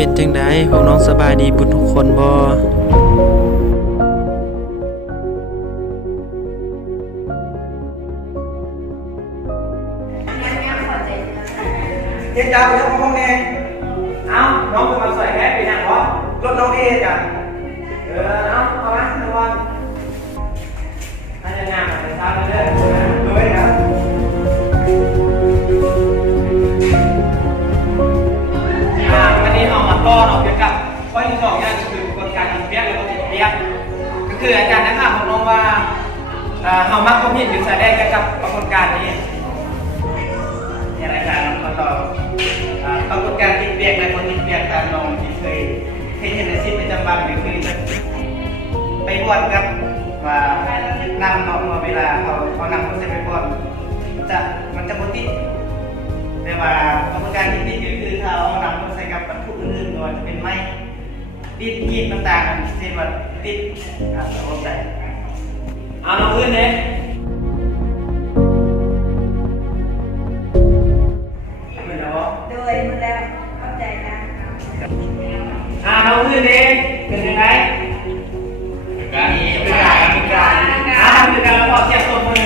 เป็นจังได๋พวกน้องสบายดีบุทุกคนบ่เฮ็ดจ้าไปทั้งห้องแน่เอ้าน้องเป็นมาใส่แค่ปีหน้าเหรอรถน้องเอจ้ะเอ้าเอามาทุกวันให้งานไปทำเลยเลยนะอันนี้เอามาต้อนเอาเกี่ยวกับข้อที่สองเนี่ยคือกระบวนการติดเปียกแล้วก็ติดเปียกก็คืออาจารย์นะครับผมมองว่าเฮามักความเห็นอยู่แสดงเกี่ยวกับกระบวนการนี้นี่รายการเราต่อกระบวนการติดเปียกในคนติดเปียกตามน้องที่เคยเห็นในชีวิตประจำวันหรือคือไปบวชครับว่านำน้องมาเวลาเขานำคนไปบวชมันจะบ่ติดแต่ว่ากระบวนการที่ติดก็คือถ้าเอานำคนใส่กับวัตถุอื่นๆโดยจะเป็นไม้ติดยีดต่างๆเช่นว่าติดเอาใส่เอาน้องอื่นเลยโดยมันแล้วเข้าใจนะน้องอื่นเองเป็นยังไงการเป็นการแล้วพอเทียบตัวมือ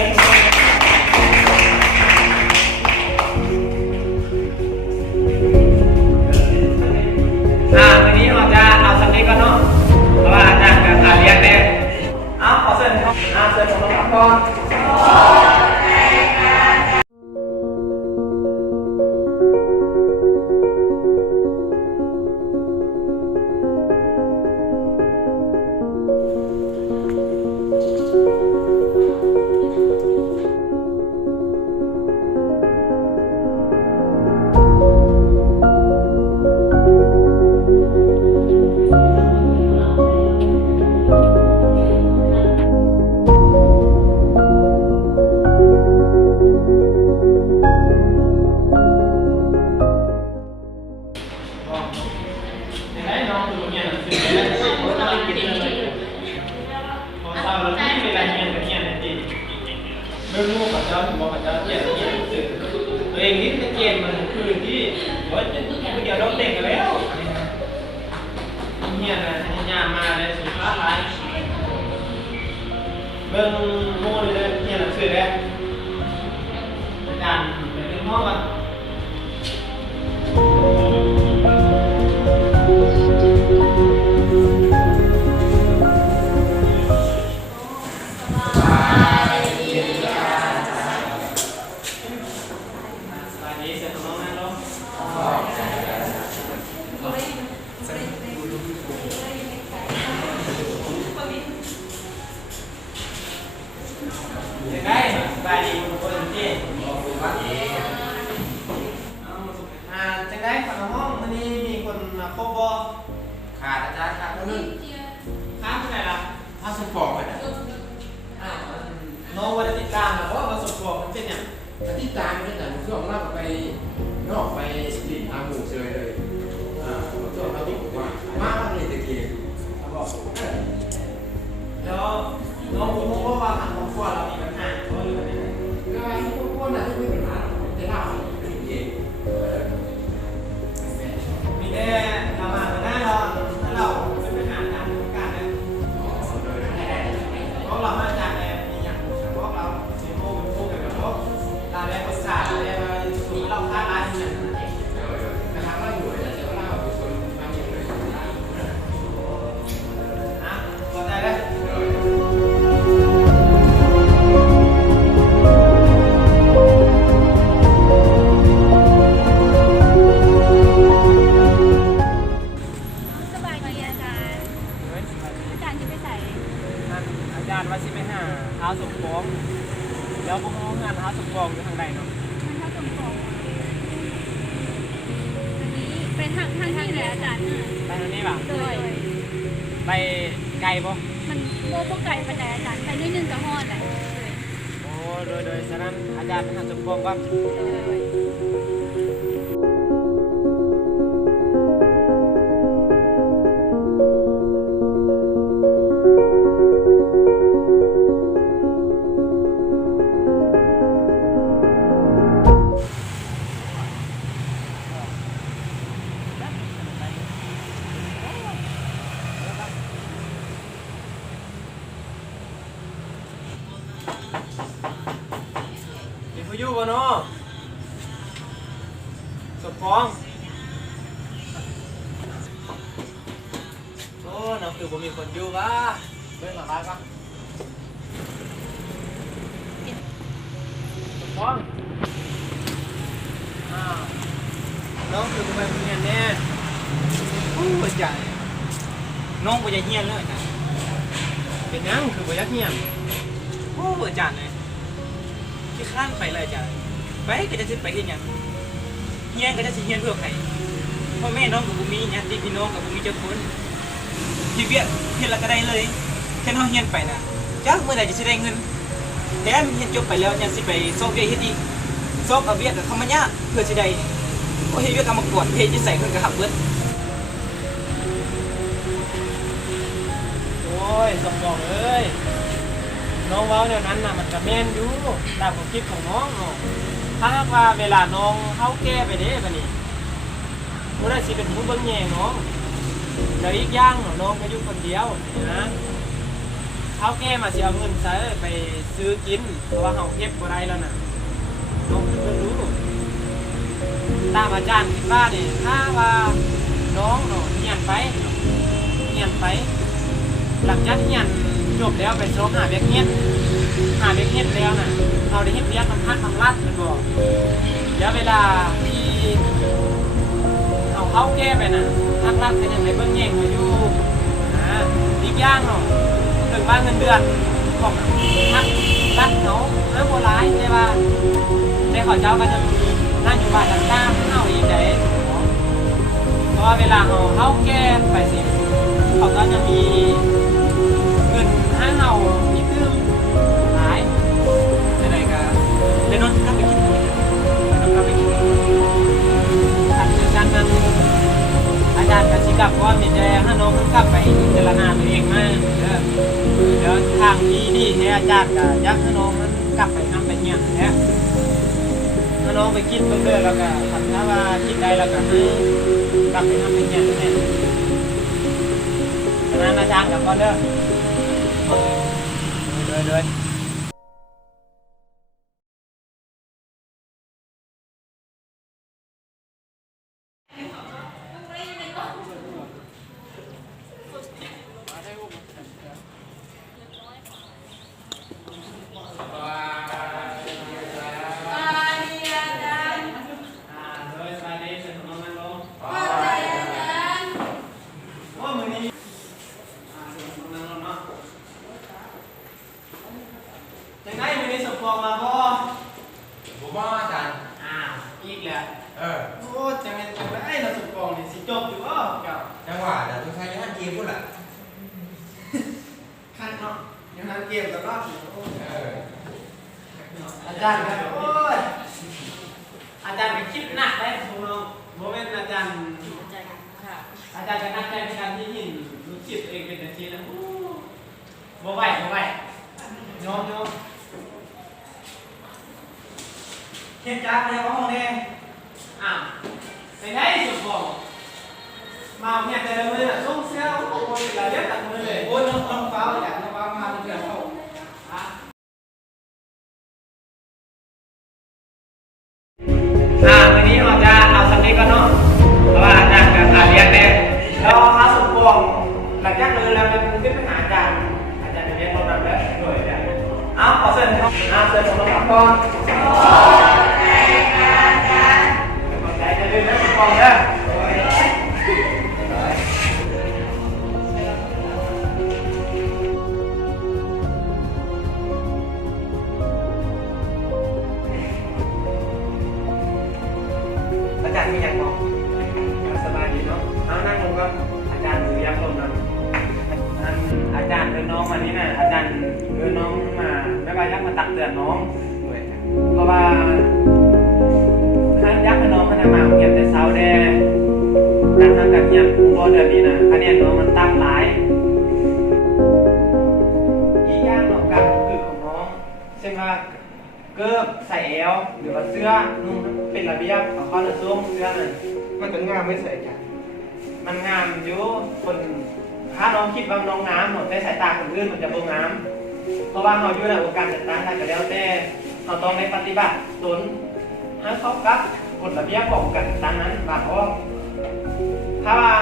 วันนี้เราจะเอาสักนิดก็เนาะเพราะว่าอาจารย์การถ่ายเรียกเนี่ยขอเชิญครับเชิญผมรับก่อนเรื่องลูกกับเจ้าถึงบอกกับเจ้าเกียรติสื่อตัวเองนี่จะเกณฑ์มันคือที่ว่าเดี๋ยวเราเด็กกันแล้วเฮียนะยามมาเลยสุดท้ายเบิ่งโม่เลยเฮียหนังสือแล้วอาจารย์ไปถึงห้องกันได้ดีทุกคนที่จะได้ขนมห้องวันนี้มีคนมาครบบอขาดอาจารย์ขาดคนนึงขาดเท่าไหร่ล่ะถ้าสปอร์ตไปนะน้องวันติดตามนะเพราะว่าสปอร์ตมันเป็นอย่างติดตามไม่ได้แต่ผมช่วงเราไปนอกไปดินทางหมู่เฉยเลยช่วงเราติดว่ามากเลยตะกี้เขาบอกแล้วน้องผมว่าว่าทางครอบครัวเรามีปัญหาเพราะอะไรก็ทุกคนน่ะที่มีปัญหาจะเล่าเป็นเองมีแค่เรามาหน้าเราถ้าเราเป็นปัญหาทางการเนี่ยเพราะเรามาจากแอบมีอย่างเพราะเราเสียโมเป็นพวกแบบเราได้ภาษาได้สูงเราข ทางที่แหละอาจารย์ ไปทางนี้ป่ะ โดย ไปไกลบ่ มันโมพวกไก่ปันไดอาจารย์ไปนิดนึงก็ฮอดแหละ โอ้โดยฉะนั้นอาจารย์ไปหาสมปองก่อน โดย มีผู้อยู่บ่เนาะสมปองโอ้น้องคือบ่มีคนอยู่วะเบิ่งหลังบ้านก่อนสมปองอ้าวน้องคือบ่ไปโรงเรียนแน่โอ้ยใจน้องบ่อยากเรียนเลยจ้ะเป็นหยังคือบ่อยากเรียนโอ้อาจารย์เลยที่ข้างไปเลยอาจารย์ไปก็จะสิไปเฮ็ดหยังเฮียนก็จะสิเฮียนเพื่อใครพ่อแม่น้องกับบ่มีญาติพี่น้องกับบ่มีเจ้าคนเฮ็ดเวียกเฮ็ดแล้วก็ได้เลยแค่น้องเฮียนไปน่ะจักเมื่อใดจะสิได้เงินแถมเฮียนจบไปแล้วยังสิไปสอบเวียกเฮ็ดอีกสอบเอาเวียกกับเขามายากเพื่อสิได้บ่เฮ็ดเวียกกรรมกรเฮ็ดสิใส่เพิ่นก็หักเบิดโอ้ยสมปองเอ้ยน้องเว้าแนวนั้นน่ะมันก็แม่นอยู่ตามความคิดของน้องเนาะถ้าหากว่าเวลาน้องเฮาแก้ไปเด้บัดนี้บ่ได้สิเป็นผู้เบิ่งแย่งน้องแล้วอีกอย่างเนาะน้องก็อยู่คนเดียวนะเฮาแก้มาสิเอาเงินใช้ไปซื้อกินเพราะว่าเฮาเก็บบ่ได้แล้วน่ะน้องเพิ่นรู้ตามอาจารย์คิดว่านี่ถ้าว่าน้องเนาะเรียนไปหลังจากเรียนจบแล้วไปสอบหาเวียกเฮ็ดแล้วน่ะเราได้เฮ็ดเวียกทำภาคทำรัฐแม่นบ่เดี๋ยวเวลาที่เอาเข้าแก้ไปน่ะภาครัฐเป็นจังไดเบิ่งแย่งเขาอยู่อีกอย่างเนาะถึงว่าเงินเดือนของภาครัฐเนาะบ่หลายแต่ว่าในเขาเจ้าก็จะมีนโยบายต่างๆเฮาอีกได้เพราะว่าเวลาเราเข้าแก้ไปสิเขาก็จะมีเงินให้เราอีกตึ้มหลายจะไหนกันเล่นนนท์กลับไปกินด้วยถัดจากนั้นอาจารย์กสิกรรมก็มีแต่ให้น้องกลับไปพิจารณาตัวเองมาเดี๋ยวทางดีๆให้อาจารย์ก็ยักให้น้องมันกลับไปทำไปเนี่ยนะถ้าน้องไปกินเพิ่มเลยแล้วก็ถ้าว่ากินได้แล้วก็ให้กลับไปทำไปเนี่ยนะฉะนั้นอาจารย์กลับก่อนเด้อเลย ยังไงวันนี้สมปองมาบ่ ผมว่าอาจารย์ อีกแล้ว โอ้จังไงเราสมปองนี่สิจบอยู่บ่เจ้า จังหวะแต่ต้องใช้ท่านเกมพุ่นล่ะ คันเนาะยังทันเกมตลอดอาจารย์ครับโอ้ยอาจารย์ไปคิดหนักได้ของน้องบ่แม่นอาจารย์อาจารย์ก็นักใจในการที่เห็นรู้จิตตัวเองเป็นจังซี่แล้วบ่ไหวยอมเฮ็ดจักแล้วห้องแดงไปไหนสุดบ่มาเนี่ยแต่ละมื้อน่ะส่งเสียโอ้โหเวลาเรียกตัดมือเลยโอ้ยน้องฟ้าวอยากน้องฟ้าวมาเดี๋ยวเข้าวันนี้เราจะเอาสักนิดก็เนาะเพราะว่าอาจารย์กับเรียนเนี่ยแล้วหาสมปองหลังจากเลยแล้วจะขึ้นไปหาอาจารย์จะเรียนรถนำแล้วด้วยเนี่ยขอเชิญครับเชิญของน้องก่อนใจจะดื้อแล้วสมปองเด้ออาจารย์มีอย่างบอกสบาย วันนี้น่ะอาจารย์น้องมาไม่ว่ายักมาตักเตือนน้อง ด้วยครับ เพราะว่าถ้ายักให้น้องขนาดมาเงียบแต่เช้าแดงการทำการเงียบรอเดือนนี้นะคะแนนน้องมันตั้งหลายอีกอย่างของการฝึกของน้องเช่นว่าเกิบใส่เอวหรือว่าเสื้อนุ่งเป็นระเบียบเอาข้อหรือส้มเสื้อนั่น มันเป็นงามไม่ใส่กัน มันงามอยู่คนถ้าน้องคิดว่าน้องงามหมดในสายตาคนอื่นมันจะบ่งาม เพราะว่าเราอยู่ในวงการจัดตั้งได้ก็แล้วแต่เราต้องในปฏิบัติตนให้เข้ากับกฎระเบียบของการจัดตั้งนั้นบางเพราะถ้าว่า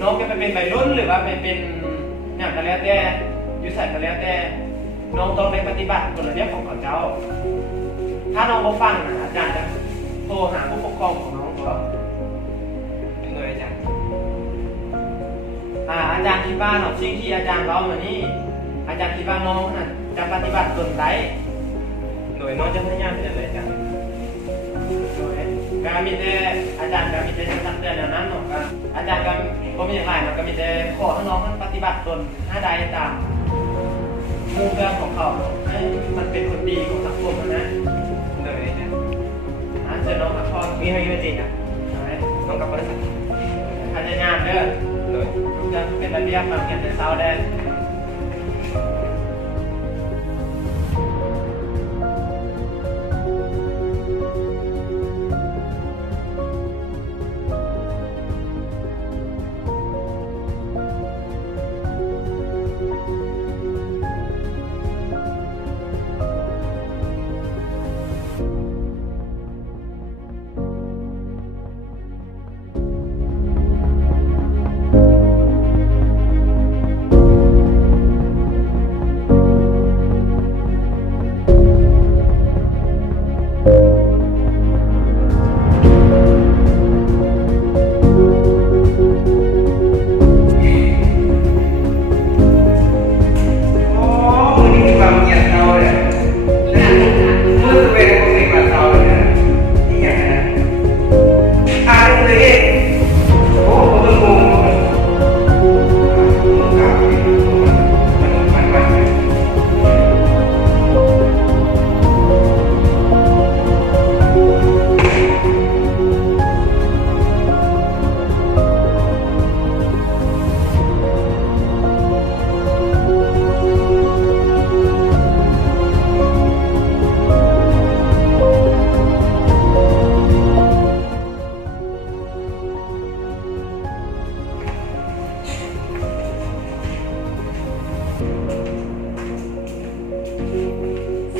น้องจะไปเป็นวัยรุ่นหรือว่าไปเป็นอย่างก็แล้วแต่อยู่ใส่ก็แล้วแต่น้องต้องในปฏิบัติกฎระเบียบของเขาเจ้า ถ้าน้องบ่ฟังนะอาจารย์จะโทรหาผู้ปกครองของน้องเหรอ ด้วยอาจารย์ อาจารย์คิดว่าสิ่งที่อาจารย์เล่ามานี้อาจารย์คิดว่าน้องน่ะจะปฏิบัติตนได้ โดยน้องจะพยายามจะเลยอาจารย์ โดยการมีแต่อาจารย์ก็มีแต่ตักเตือนอย่างนั้นหรอกครับอาจารย์ก็บ่มีอย่างไรมันก็มีแต่ขอให้น้องมันปฏิบัติตนให้ได้ตามมูเรื่องของเขาให้มันเป็นคนดีของสังคมนะ โดยอาจารย์ เชิญน้องพักผ่อน มีให้ยืนจริงอ่ะ ใช่ไหม น้องกับบริษัท พยายามเด้อ โดย ทุกอย่างเป็นระเบียบมาเขียนแต่เช้าได้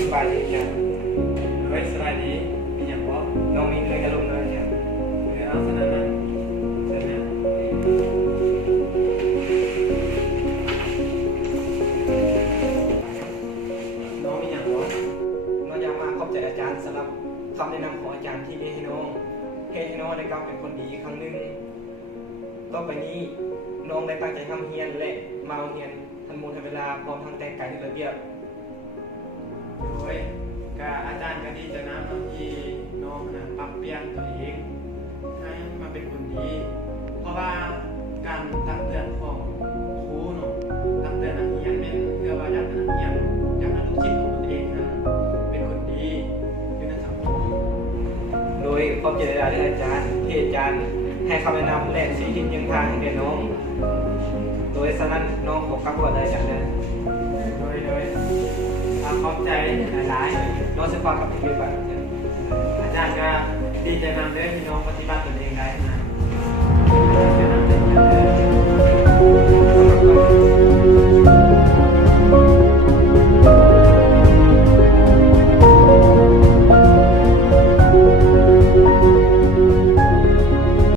สบายดีจ้ะเฮ้ยสบายดีมีอย่างวะ น้องมีเรื่องจะลงเลยอาจารย์ เอาสนามนั้นเชิญนะน้องมีอย่างวะ น้องอยากมาขอบใจอาจารย์สำหรับคำแนะนำของอาจารย์ที่มีให้น้องให้น้องได้กลับเป็นคนดีอีกครั้งหนึ่งต่อไปนี้น้องได้ตั้งใจทำเฮียนและมาเฮียนทันมูลทันเวลาพร้อมทั้งแต่งกายในระเบียบ เฮ้ยก็อาจารย์ก็ดีจะนะบางทีน้องนะปรับเปลี่ยนตัวเองให้มาเป็นคนดี เพราะว่าการตักเตือนของครูเนาะตักเตือนนักเรียนเป็นเพื่อว่าอยากให้นักเรียนอยากให้ลูกศิษย์ของตัวเองนั้นเป็นคนดีอยู่ในสังคม โดยขอบใจหลายๆอาจารย์ที่อาจารย์ให้คำแนะนำและชี้ทิศยังทางให้แก่น้อง โดยฉะนั้นน้องขอกลับก่อนเลยอาจารย์นะ โดยขอบใจหลายๆ น้องจะฟังกับพี่ไป อาจารย์ก็ดีใจนำเรื่องที่น้องปฏิบัติตนเองได้